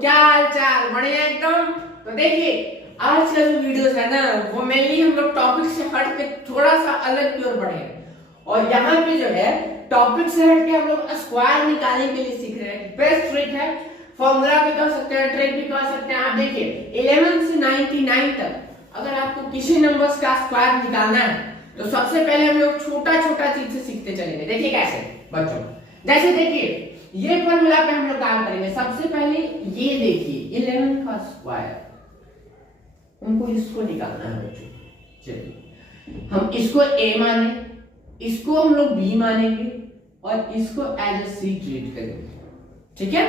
क्या हाल चाल, बढ़िया एकदम। तो देखिए आज का जो वीडियोस है ना वो मेनली हम लोग टॉपिक से हट के थोड़ा सा अलग की ओर बढ़े और यहाँ पे जो है टॉपिक से हट के हम लोग स्क्वायर निकालने के लिए सीख रहे हैं। बेस्ट ट्रिक है, फॉर्मूला भी कह सकते हैं, ट्रिक भी कह सकते हैं। आप देखिए 11 से 99 तक अगर आपको किसी नंबर्स का स्क्वायर निकालना है तो सबसे पहले हम लोग छोटा छोटा चीज से सीखते चलेंगे। देखिए कैसे बच्चों, जैसे देखिए ये फॉर्मूला पे हम लोग काम करेंगे। सबसे पहले ये देखिए 11 का स्क्वायर, हमको इसको निकालना है बच्चों। चलिए हम इसको a माने, इसको हम लोग b मानेंगे और इसको एज ए c ट्रीट करेंगे। ठीक है,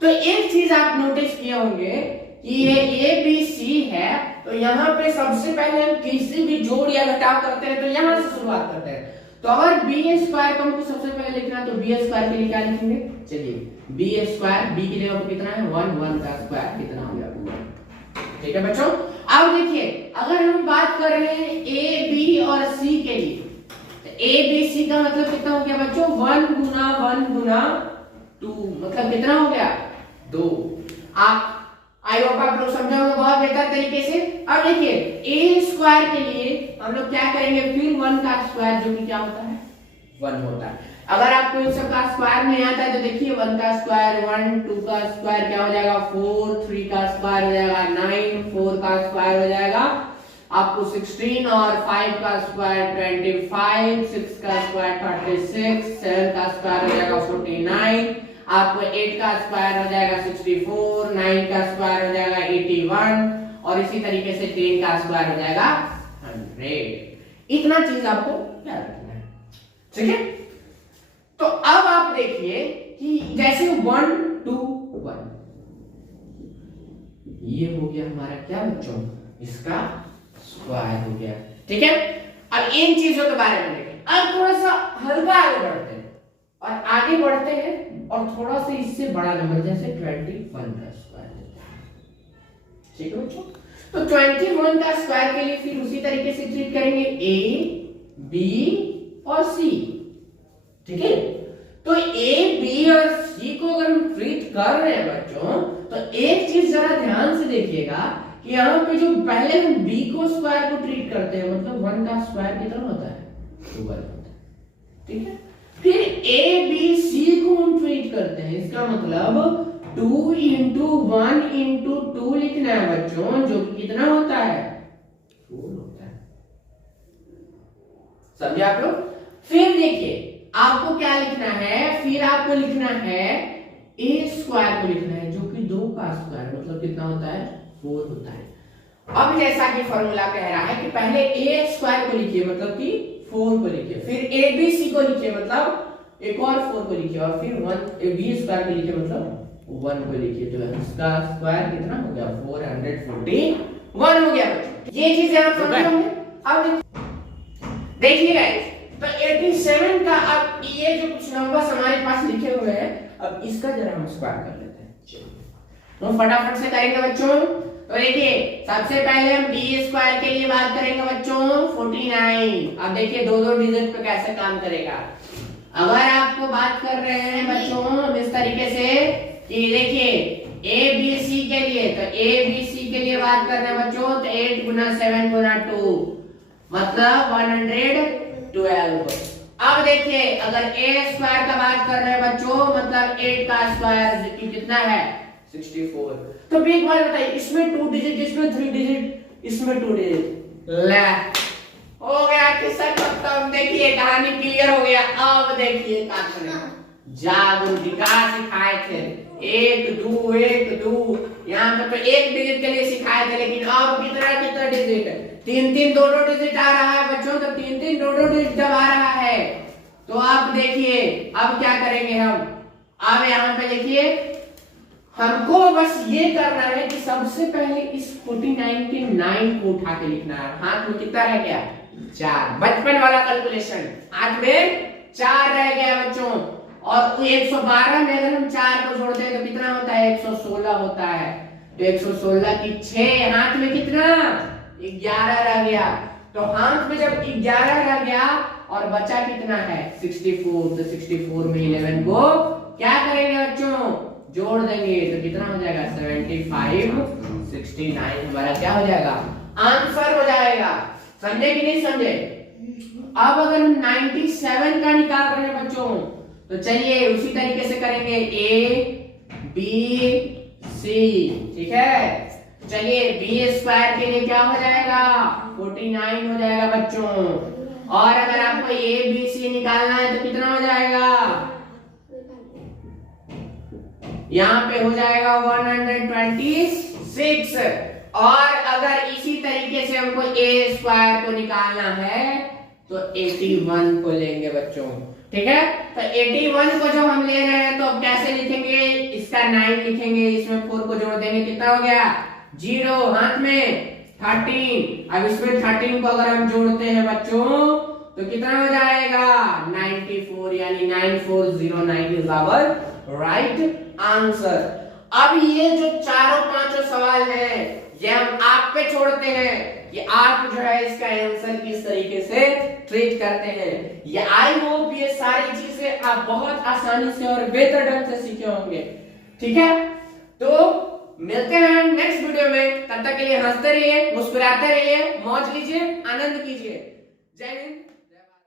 तो एक चीज आप नोटिस किए होंगे कि ये a b c है, तो यहाँ पे सबसे पहले हम किसी भी जोड़ या घटाव करते हैं तो यहाँ से शुरुआत करते हैं। तो अगर बी स्क्वायर को हमको सबसे पहले लिखना है तो बी स्क्वायर के लिए क्या लिखेंगे? चलिए बी स्क्वायर, बी की जगह कितना है 1, 1 का स्क्वायर कितना हो गया 1। ठीक है बच्चों, अब देखिए अगर हम बात कर रहे हैं ए बी और सी के लिए तो ए बी सी का मतलब कितना हो गया बच्चों? 1 गुना 1 गुना 2 मतलब कितना हो गया 2। आप आई होप आप लोग समझे होंगे बहुत बेहतर तरीके से। अब देखिए ए स्क्वायर के लिए हम लोग क्या करेंगे? फिर 1 का स्क्वायर जो कि क्या होता है 1 होता है। अगर आपको इन सब का स्क्वायर नहीं आता है तो देखिए 1 का स्क्वायर 1, 2 का स्क्वायर क्या हो जाएगा 4, 3 का स्क्वायर हो जाएगा 9, 4 का स्क्वायर हो जाएगा आपको 16 और 5 का स्क्वायर 25, 6 का स्क्वायर 36, 7 का स्क्वायर हो जाएगा 49, आपको 8 का स्क्वायर हो जाएगा 64, 9 का स्क्वायर हो जाएगा 81 और इसी तरीके से 10 का स्क्वायर हो जाएगा 100। इतना चीज आपको याद रखना है। ठीक है, तो अब आप देखिए कि जैसे 1 2 1 ये हो गया हमारा क्या बच्चों? इसका स्क्वायर हो गया। ठीक है, अब इन चीजों के बारे में देखें। अब थोड़ा सा हल्का आगे बढ़ते हैं और आगे बढ़ते हैं और थोड़ा सा इससे बड़ा नंबर जैसे 21 का स्क्वायर लेते हैं। ठीक है बच्चों, तो 21 का स्क्वायर के लिए फिर उसी तरीके से ट्रीट करेंगे ए बी और सी। ठीक है, तो ए बी और सी को अगर हम ट्रीट कर रहे हैं बच्चों तो एक चीज जरा ध्यान से देखिएगा कि यहाँ पे जो पहले हम b को स्क्वायर को ट्रीट करते हैं मतलब 1 का स्क्वायर कितना होता है 12 होता है। ठीक है, फिर a b c को हम ट्रीट करते हैं, इसका मतलब 2 into 1 into 2 लिखना है बच्चों, जो कि कितना होता है 4 होता है। समझे आप लोग? फिर देखिए आपको क्या लिखना है? फिर आपको लिखना है a स्क्वायर को लिखना है जो कि 2 का स्क्वायर मतलब कितना होता है 4 होता है। अब जैसा कि फॉर्मूला कह रहा है कि पहले a स्क्वायर को लिखिए मतलब कि 4 को लिखिए, फिर a b c को लिखिए मतलब एक और 4 को लिखिए और फिर 1 b स्क्वायर को लिखिए मतलब 1 को लिखिए। तो इसका स्क्वायर कितना हो गया 441 हो गया बच्चों। ये चीजें आप समझ होंगे। अब देखिए गाइस, तो 87 का अब ये जो कुछ नंबर्स हमारे पास लिखे हुए हैं अब इसका जरा हम स्क्वायर कर लेते हैं। तो फटाफट से करेंगे बच्चों। तो देखिए सबसे पहले हम बी स्क्वायर के लिए बात करेंगे बच्चों 49। अब देखिए दो दो डिजिट पे कैसे काम करेगा। अगर आपको बात कर रहे हैं बच्चों इस तरीके से कि देखिए ए बी सी के लिए, तो ए बी सी के लिए बात कर रहे हैं बच्चों तो 8 गुना 7 गुना 2 मतलब 112। अब देखिए अगर ए स्क्वायर का बात कर रहे हैं बच्चों मतलब 8 का स्क्वायर कितना है 64। तो एक बार बताइए इसमें 2 डिजिट, इसमें 3 डिजिट, इसमें 2 डिजिट, ले हो गया किस्सा खत्म। देखिए कहानी क्लियर हो गया। अब देखिए क्या करेंगे, जादू विकास सिखाए थे 1 2 1 2, यहाँ पे तो 1 डिजिट के लिए सिखाए थे, लेकिन अब कितना डिजिट है 3 दोनों डिजिट आ रहा है बच्चों। तो 3 दोनों डिजिट जब आ रहा है तो आप देखिए अब क्या करेंगे हम। अब यहाँ पे देखिए हमको बस ये करना है कि सबसे पहले इस 49 के 9 को उठा के लिखना है। हाथ में कितना रह गया 4, बचपन वाला कैलकुलेशन, हाथ में 4 रह गया बच्चों। और 112 में अगर हम 4 को जोड़ते हैं तो कितना होता है 116 होता है। तो 116 की 6, हाथ में कितना 11 रह गया। तो हाथ में जब 11 रह गया और बचा कितना है 64, तो 64 में 11 को क्या करेंगे बच्चों जोड़ देंगे तो कितना हो जाएगा 75 69 हमारा क्या हो जाएगा आंसर हो जाएगा। समझे कि नहीं समझे? अब अगर हम 97 का निकाल रहे हैं बच्चों तो चलिए उसी तरीके से करेंगे A B C, ठीक है। चलिए बी स्क्वायर के लिए क्या हो जाएगा 49 हो जाएगा बच्चों। और अगर आपको ए बी सी निकालना है तो कितना हो जाएगा यहाँ पे हो जाएगा 126। और अगर इसी तरीके से हमको ए स्क्वायर को निकालना है तो 81 को लेंगे बच्चों, ठीक है। तो 81 को जब हम ले रहे हैं तो अब कैसे लिखेंगे, इसका 9 लिखेंगे, इसमें 4 को जोड़ देंगे, कितना हो गया 0, हाथ में 13। अब इसमें 13 को अगर हम जोड़ते हैं बच्चों तो कितना हो जाएगा 94, यानी 9409 इज आवर राइट आंसर। अब ये जो चारों पांचों सवाल हैं ये हम आप पे छोड़ते हैं कि आप जो है इसका आंसर किस तरीके से ट्रीट करते हैं। ये आई होप ये सारी चीजें आप बहुत आसानी से और बेहतर ढंग से सीखे होंगे, ठीक है। तो मिलते हैं नेक्स्ट वीडियो में, तब तक के लिए हंसते रहिए, मुस्कुराते रहिए, मौज लीजिए, आनंद कीजिए। जय हिंद।